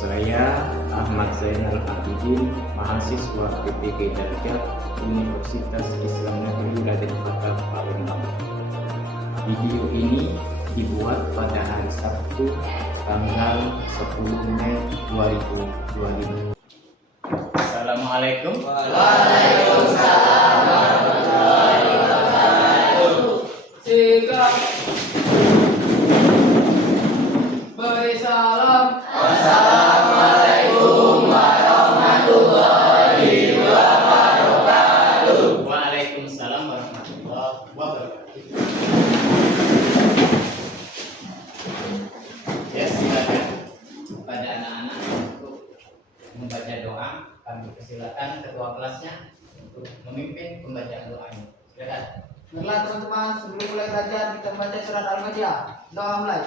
Saya Ahmad Zainal Abidin, mahasiswa PPG Darjat Universitas Islam Negeri Raden Fatah Palembang. Video ini dibuat pada hari Sabtu tanggal 10 Mei 2025. Assalamualaikum. Waalaikumsalam warahmatullahi wabarakatuh. Sikap beri salam. Assalamualaikum warahmatullahi wabarakatuh. Waalaikumsalam warahmatullahi wabarakatuh. Ya, silakan pada anak-anak untuk membaca doa. Kami persilakan ketua kelasnya untuk memimpin pembacaan doanya. Silakan. Baiklah teman-teman, sebelum mulai belajar kita baca surat Al-Fatihah. Doa mulai.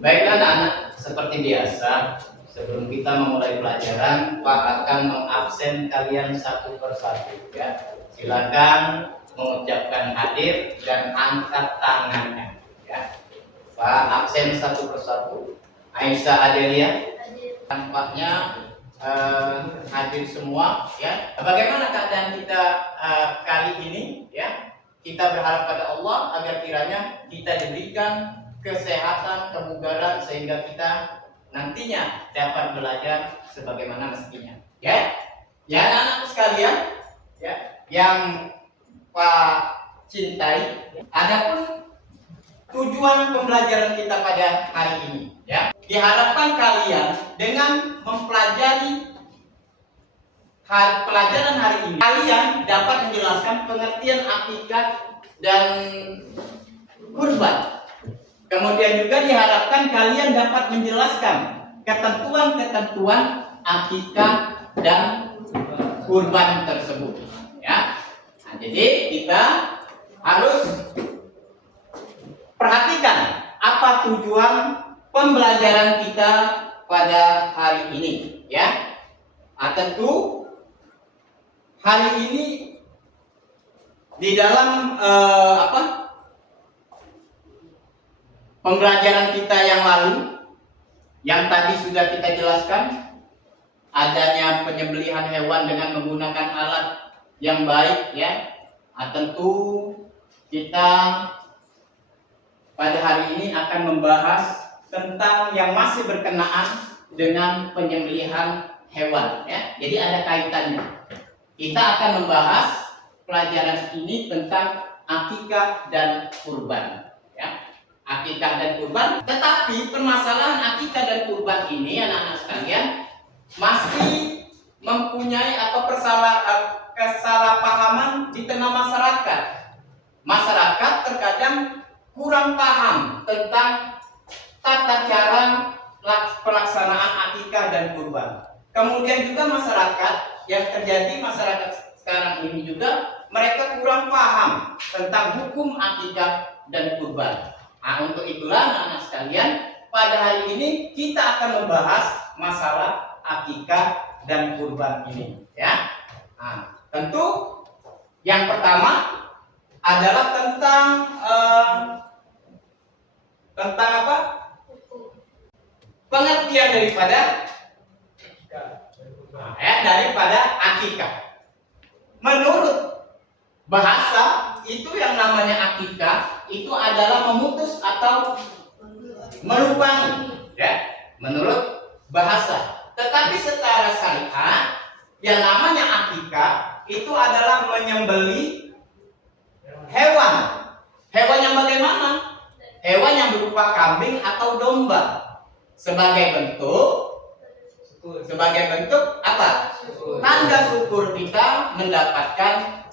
Baiklah anak-anak, seperti biasa sebelum kita memulai pelajaran, Pak akan mengabsen kalian satu persatu ya. Silakan mengucapkan hadir dan angkat tangannya ya. Pak absen satu persatu. Aisyah Adelia, tampaknya hadir semua ya. Bagaimana keadaan kita kali ini ya? Kita berharap pada Allah agar kiranya kita diberikan kesehatan, kebugaran sehingga kita nantinya dapat belajar sebagaimana mestinya. Ya, ya anak-anak sekalian, ya, yang Pak cintai. Adapun tujuan pembelajaran kita pada hari ini, ya, diharapkan kalian dengan mempelajari pelajaran hari ini, kalian dapat menjelaskan pengertian akikah dan kurban. Kemudian juga diharapkan kalian dapat menjelaskan ketentuan-ketentuan akikah dan kurban tersebut. Ya, nah, jadi kita harus perhatikan apa tujuan pembelajaran kita pada hari ini. Ya, nah, tentu hari ini di dalam pembelajaran kita yang lalu, yang tadi sudah kita jelaskan, adanya penyembelihan hewan dengan menggunakan alat yang baik, ya. Nah, tentu kita pada hari ini akan membahas tentang yang masih berkenaan dengan penyembelihan hewan, ya. Jadi ada kaitannya. Kita akan membahas pelajaran ini tentang akikah dan kurban, ya. Akikah dan kurban, tetapi permasalahan akikah dan kurban ini anak-anak sekalian masih mempunyai kesalahpahaman di tengah masyarakat. Masyarakat terkadang kurang paham tentang tata cara pelaksanaan akikah dan kurban. Kemudian juga masyarakat yang terjadi masyarakat sekarang ini juga mereka kurang paham tentang hukum akikah dan kurban. Nah, untuk itulah anak-anak sekalian, pada hari ini kita akan membahas masalah akikah dan kurban ini, ya. Nah, tentu yang pertama adalah tentang apa? Pengertian daripada daripada akikah. Menurut bahasa itu yang namanya akikah itu adalah memutus atau melubangi, ya, menurut bahasa. Tetapi secara syariat yang namanya akikah itu adalah menyembelih hewan. Hewan yang bagaimana? Hewan yang berupa kambing atau domba sebagai bentuk apa? Tanda syukur kita mendapatkan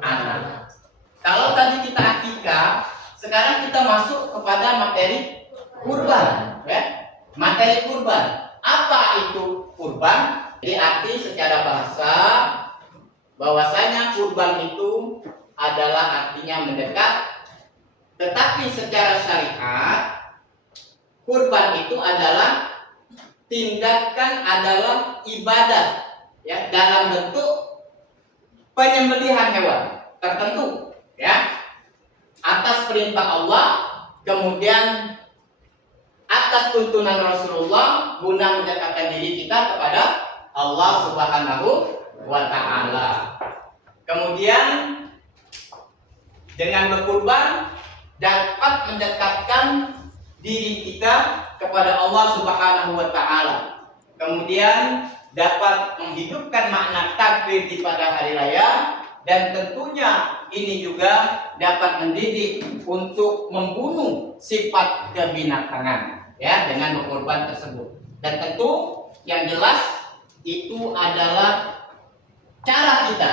anak. Kalau tadi kita akikah, sekarang kita masuk kepada materi kurban, ya. Materi kurban. Apa itu kurban? Jadi arti secara bahasa bahwasanya kurban itu adalah artinya mendekat. Tetapi secara syariat kurban itu adalah tindakan, adalah ibadah, ya, dalam bentuk penyembelihan hewan tertentu, ya, atas perintah Allah kemudian atas tuntunan Rasulullah guna mendekatkan diri kita kepada Allah Subhanahu wa Ta'ala. Kemudian dengan berkurban dapat mendekatkan diri kita kepada Allah Subhanahu wa Ta'ala. Kemudian dapat menghidupkan makna takbir di pada hari raya, dan tentunya ini juga dapat mendidik untuk membunuh sifat kebinatangan ya dengan berkorban tersebut. Dan tentu yang jelas itu adalah cara kita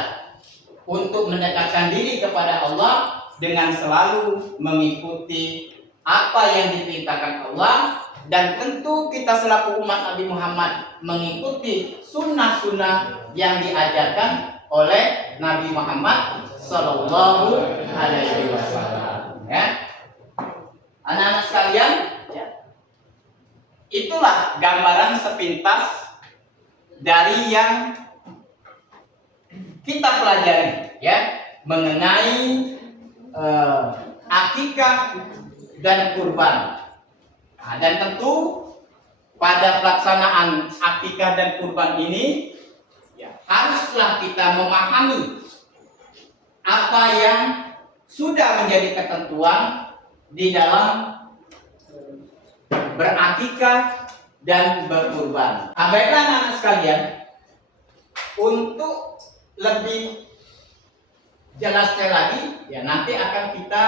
untuk mendekatkan diri kepada Allah dengan selalu mengikuti apa yang diperintahkan Allah, dan tentu kita selaku umat Nabi Muhammad mengikuti sunnah-sunnah yang diajarkan oleh Nabi Muhammad Sallallahu Alaihi Wasallam. Ya, anak-anak sekalian, ya, itulah gambaran sepintas dari yang kita pelajari, ya, mengenai akikah dan kurban. Nah, dan tentu pada pelaksanaan akikah dan kurban ini ya, haruslah kita memahami apa yang sudah menjadi ketentuan di dalam berakikah dan berkurban. Baiklah anak-anak sekalian, untuk lebih jelasnya lagi, ya nanti akan kita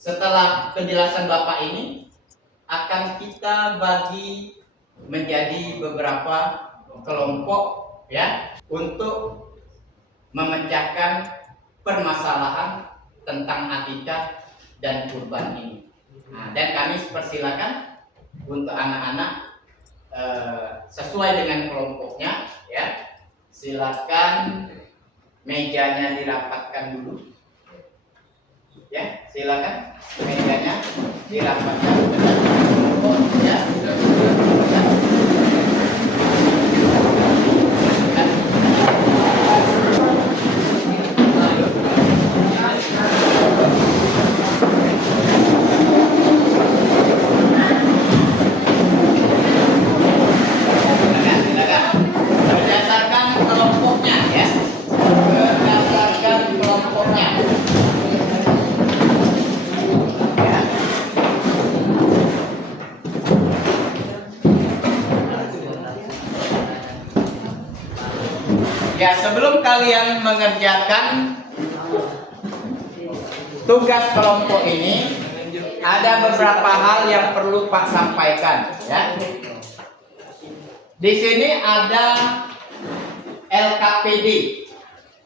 setelah penjelasan Bapak ini akan kita bagi menjadi beberapa kelompok ya untuk memecahkan permasalahan tentang akikah dan kurban ini. Nah, dan kami persilakan untuk anak-anak sesuai dengan kelompoknya ya. Silakan mejanya dirapatkan dulu. Ya, silakan mejanya dirapatkan dengan kelompok ya. Ya, sebelum kalian mengerjakan tugas kelompok ini, ada beberapa hal yang perlu Pak sampaikan ya. Di sini ada LKPD.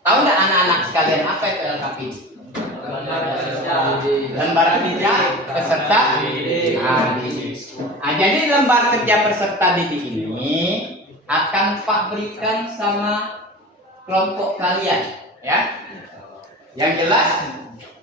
Tahu nggak anak-anak sekalian apa itu LKPD? Lembar kerja peserta didik. Nah, jadi lembar kerja peserta didik ini akan Pak berikan sama kelompok kalian ya. Yang jelas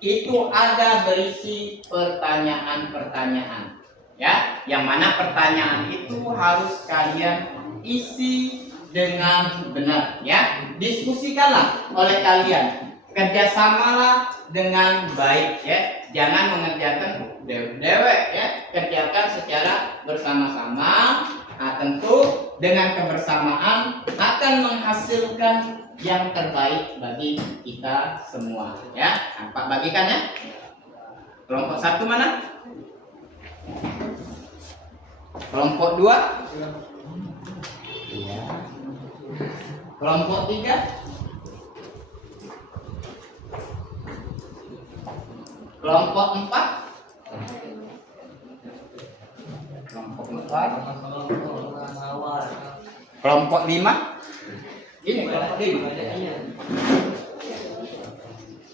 itu ada berisi pertanyaan-pertanyaan ya, yang mana pertanyaan itu harus kalian isi dengan benar ya. Diskusikanlah oleh kalian, kerjasamalah dengan baik ya, jangan mengerjakan dewek ya, kerjakan secara bersama-sama. Nah, tentu dengan kebersamaan akan menghasilkan yang terbaik bagi kita semua ya. Nah, Pak bagikan ya. Kelompok 1 mana? Kelompok 2? Iya. Kelompok 3? Kelompok 4? Kelompok 4? Kelompok 5? Ini kelompok 5.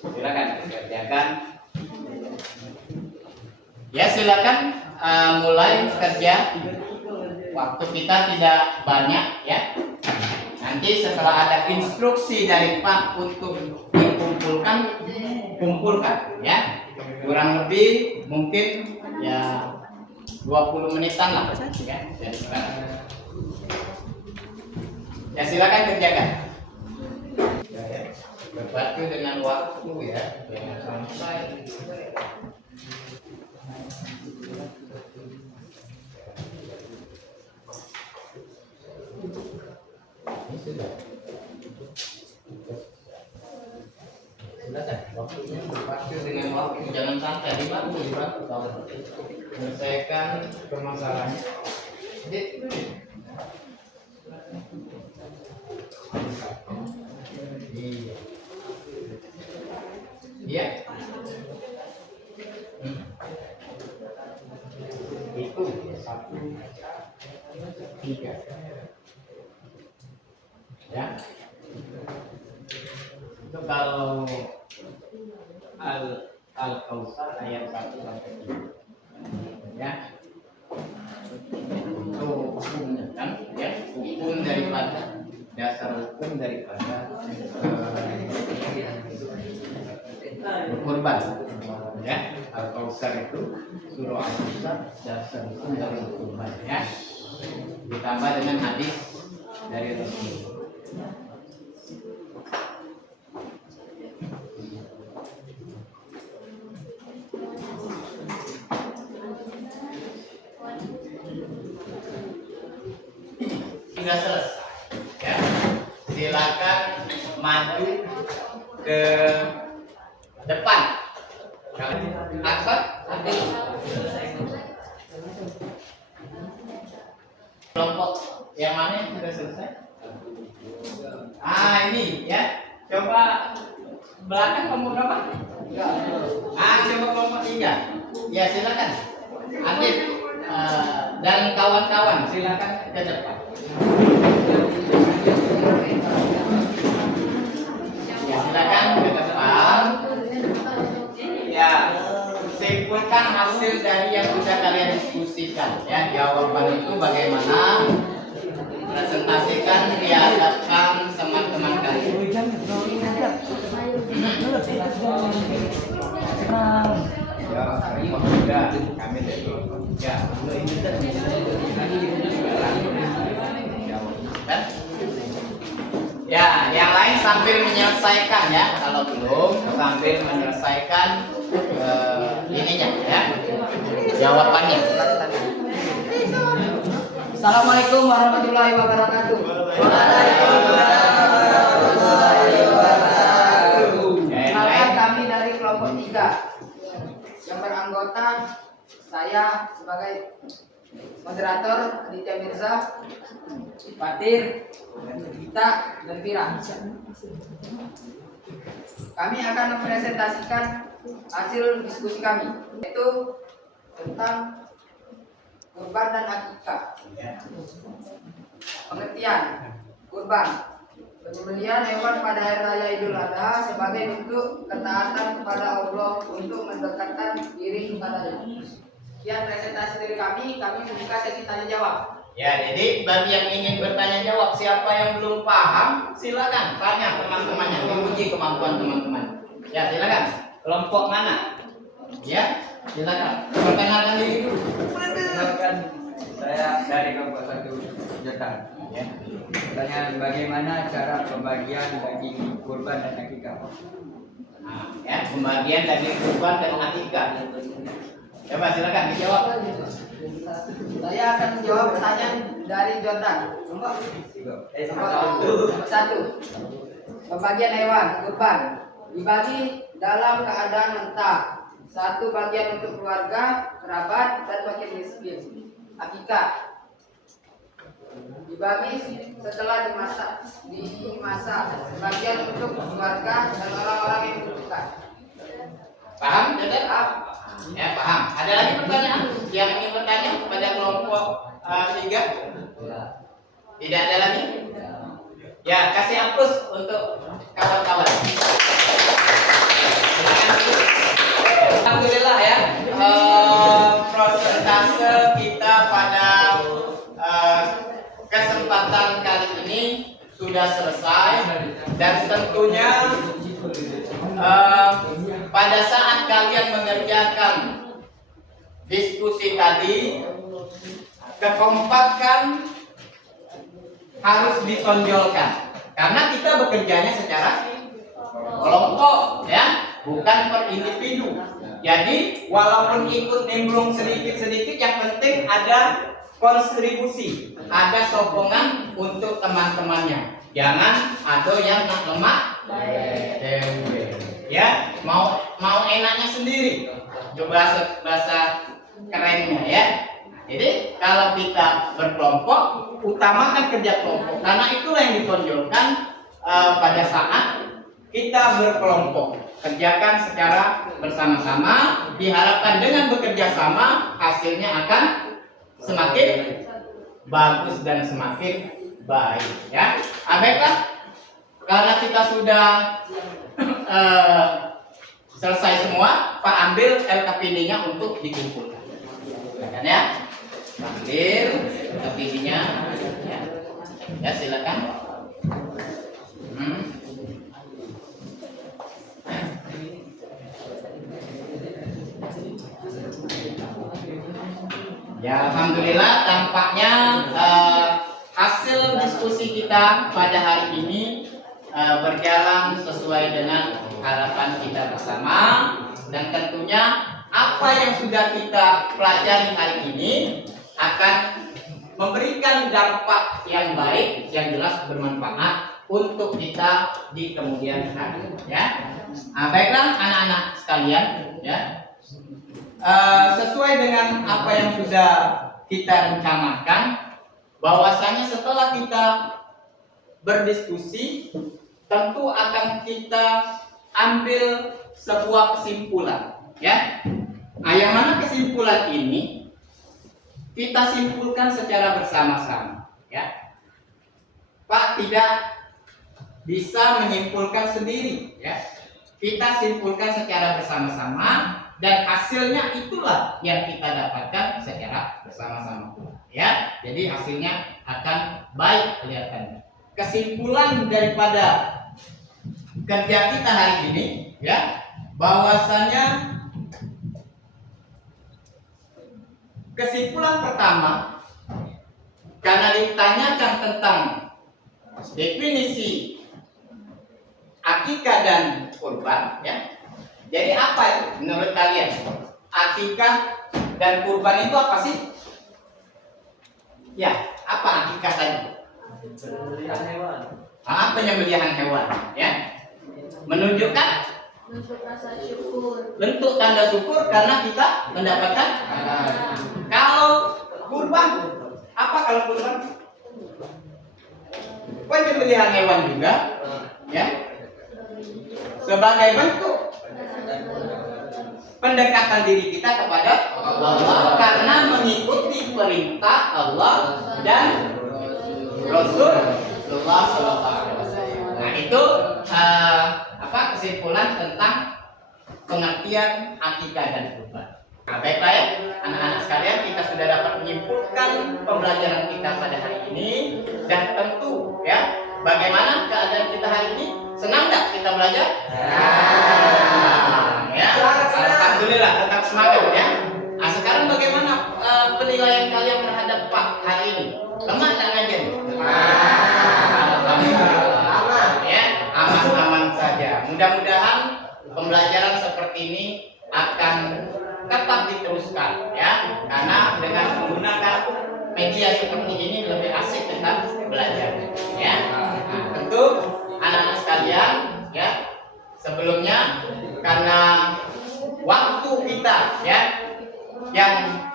Silakan kerjakan. Ya, silakan mulai kerja. Waktu kita tidak banyak ya. Nanti setelah ada instruksi dari Pak untuk dikumpulkan, kumpulkan ya. Kurang lebih mungkin ya 20 menitan lah ya. Dari sekarang. Ya, silakan kerjakan. Berbatu dengan waktu ya, jangan sampai. Ini sudah. Silakan, waktunya berbatu dengan waktu, jangan sampai dibantu kawan. Menyelesaikan permasalahannya. Jadi, iya. Iya. Itu 1, 3. Ya. Itu kalau Al-Kautsar ayat 1 sampai 3. Ya. Itu hukumnya kan, ya, hukum daripada dasar hukum daripada kurban, ya. Al-Kautsar itu surah Al-Kautsar dasar hukum dari kurban, ya. Ditambah dengan hadis dari Rasul. Sudah selesai, ya. Silakan maju ke depan. Akbar, ambil kelompok yang mana yang sudah selesai? Ini ya. Coba belakang kelompok berapa? Coba kelompok 3. Ya silakan. Adit dan kawan-kawan silakan ke depan. Ya silakan ke depan. Ya, simpulkan hasil dari yang sudah kalian diskusikan. Ya, jawaban itu bagaimana? Presentasikan di hadapan teman-teman kalian. Ya, kami dari kelompok 3. Ya, yang lain sambil menyelesaikan ya. Kalau belum, sambil menyelesaikan ininya ya. Jawabannya. Assalamualaikum warahmatullahi wabarakatuh. Perkenalkan kami dari kelompok 3 yang beranggota saya sebagai moderator Aditya Mirza, Fatir, Gita, dan Fira. Kami akan mempresentasikan hasil diskusi kami, yaitu tentang kurban dan akikah. Pengertian kurban: penyembelihan hewan pada hari raya Idul Adha sebagai bentuk ketaatan kepada Allah untuk mendekatkan diri kepadanya. Sekian presentasi dari kami membuka sesi tanya jawab. Ya, jadi bagi yang ingin bertanya jawab, siapa yang belum paham, silakan tanya teman-temannya, diuji kemampuan teman-teman. Ya, silakan. Kelompok mana? Ya, silakan. Perkenalkan diri dulu. Perkenalkan, saya dari kelompok 1 Jatang. Ya. Pertanyaan, bagaimana cara pembagian daging kurban dan akikah? Ya, pembagian daging kurban dan akikah. Coba silakan dijawab. Saya akan menjawab pertanyaan dari Jordan. Nomor 1. Pembagian hewan kurban dibagi dalam keadaan mentah. 1 bagian untuk keluarga, kerabat, dan fakir miskin. Akikah dibagi setelah dimasak. Sebagian untuk keluarga dan orang-orang yang membutuhkan. Paham, Jordan? Ya, paham. Ada lagi pertanyaan yang ingin bertanya kepada kelompok 3? Tidak ada lagi? Ya, kasih aplaus untuk kawan-kawan. Alhamdulillah ya, prosentase kita pada kesempatan kali ini sudah selesai, dan tentunya pada saat kalian mengerjakan diskusi tadi, kekompakan harus ditonjolkan karena kita bekerjanya secara kelompok, ya, bukan per individu. Jadi walaupun ikut nimbrung sedikit-sedikit, yang penting ada kontribusi, ada sokongan untuk teman-temannya. Jangan ada yang nak lemak, ya, mau enaknya sendiri. Coba bahasa kerennya, ya. Jadi kalau kita berkelompok, utamakan kerja kelompok, karena itulah yang ditonjolkan pada saat kita berkelompok. Kerjakan secara bersama-sama, diharapkan dengan bekerja sama hasilnya akan semakin bagus dan semakin baik, ya. Baiklah, karena kita sudah selesai semua, Pak ambil LKPD-nya untuk dikumpulkan, ya. Ambil LKPD-nya, ya, silakan. Ya, alhamdulillah tampaknya hasil diskusi kita pada hari ini berjalan sesuai dengan harapan kita bersama, dan tentunya apa yang sudah kita pelajari hari ini akan memberikan dampak yang baik, yang jelas bermanfaat untuk kita di kemudian hari, ya. Baiklah anak-anak sekalian, ya. Sesuai dengan apa yang sudah kita rencanakan, bahwasanya setelah kita berdiskusi, tentu akan kita ambil sebuah kesimpulan, ya. Yang mana kesimpulan ini kita simpulkan secara bersama-sama, ya. Pak tidak bisa menyimpulkan sendiri, ya. Kita simpulkan secara bersama-sama, dan hasilnya itulah yang kita dapatkan secara bersama-sama, ya. Jadi hasilnya akan baik kelihatannya. Kesimpulan daripada kerja kita hari ini, ya, bahwasanya kesimpulan pertama, karena ditanyakan tentang definisi akikah dan kurban, ya. Jadi apa itu menurut kalian? Akikah dan kurban itu apa sih? Ya, apa akikah tadi? Penyembelihan hewan. Penyembelihan hewan, ya. Menunjukkan Bentuk rasa syukur. bentuk tanda syukur karena kita mendapatkan. Kalau kurban, apa kalau kurban? Penyembelihan hewan juga, ya. Sebagai bentuk pendekatan diri kita kepada Allah karena mengikuti perintah Allah dan Rasulullah SAW. Nah, itu kesimpulan tentang pengertian akikah dan kurban. Nah, baiklah ya anak-anak sekalian, kita sudah dapat menyimpulkan pembelajaran kita pada hari ini, dan tentu, ya, bagaimana keadaan kita hari ini? Senang nggak kita belajar? Ya, alhamdulillah, tetap semangat, ya. Nah, sekarang bagaimana penilaian kalian terhadap Pak hari ini? Lemah tak ngajar? Alhamdulillah, ya, aman-aman saja. Mudah-mudahan pembelajaran seperti ini akan tetap diteruskan, ya, karena dengan menggunakan media seperti ini lebih asik tentang belajar, ya. Nah, tentu anak-anak sekalian, ya, sebelumnya karena waktu kita, ya, yang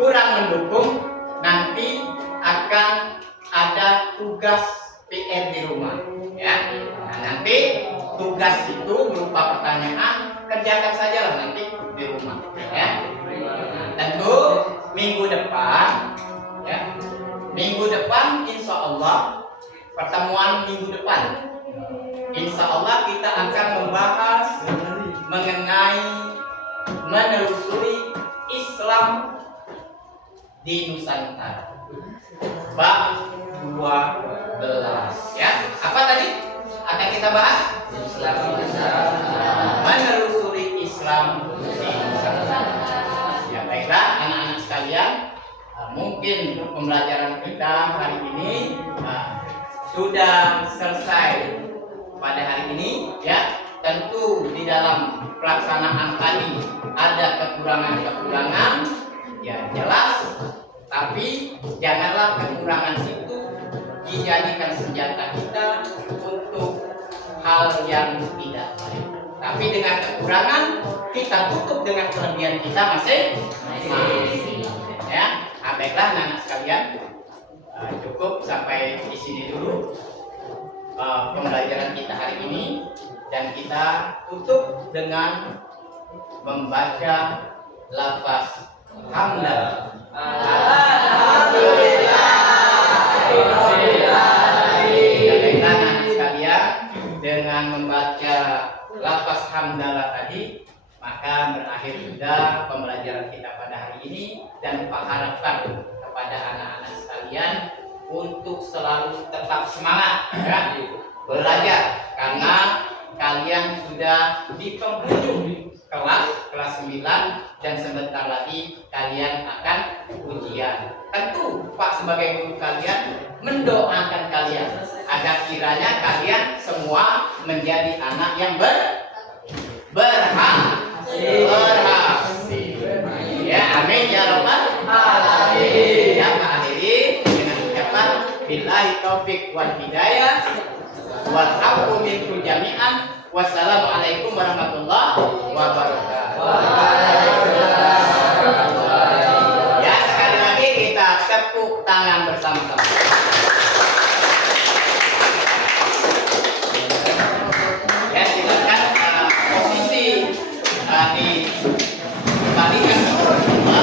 kurang mendukung, nanti akan ada tugas PR di rumah, ya. Nah, nanti tugas itu berupa pertanyaan, kerjakan saja lah nanti di rumah, ya. Nah, tentu minggu depan, ya, minggu depan insya Allah, pertemuan minggu depan, insya Allah kita akan membahas mengenai menelusuri Islam di Nusantara, bab 12, ya. Apa tadi akan kita bahas? Islam di Nusantara. Menelusuri Islam di Nusantara. Ya, baiklah anak-anak sekalian, mungkin pembelajaran kita hari ini sudah selesai pada hari ini, ya. Tentu di dalam pelaksanaan tadi ada kekurangan-kekurangan, ya jelas. Tapi janganlah kekurangan itu dijadikan senjata kita untuk hal yang tidak baik. Tapi dengan kekurangan kita tutup dengan kelebihan kita masing-masing. Ya, baiklah anak-anak sekalian, cukup sampai di sini dulu pembelajaran kita hari ini, dan kita tutup dengan membaca lafaz hamdalah. Baiklah anak-anak sekalian, dengan membaca lafaz hamdalah tadi, maka berakhir sudah pembelajaran kita pada hari ini, dan Pak harapkan kepada anak-anak sekalian untuk selalu tetap semangat, ya, belajar, karena kalian sudah di penghujung kelas 9 dan sebentar lagi kalian akan ujian. Tentu Pak sebagai guru kalian mendoakan kalian agar kiranya kalian semua menjadi anak yang berhasil. Ya, amin ya rabbal alamin. Ya, Pak akhiri dengan ucapan billahi taufik wal hidayah wal haqqu minkum jami'an. Wassalamualaikum warahmatullahi wabarakatuh. Ya, sekali lagi kita tepuk tangan bersama-sama. Ya, silakan posisi di balikkan semua.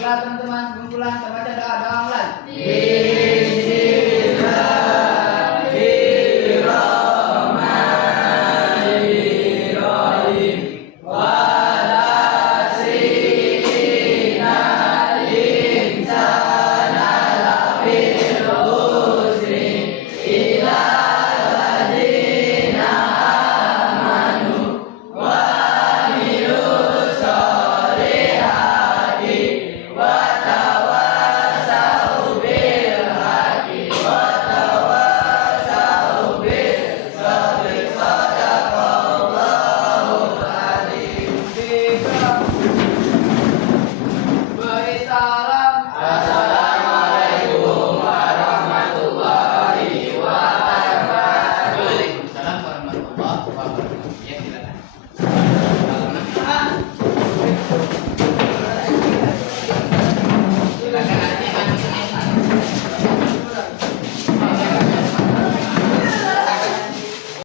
Teman-teman, kumpulan, kita baca doa-doa.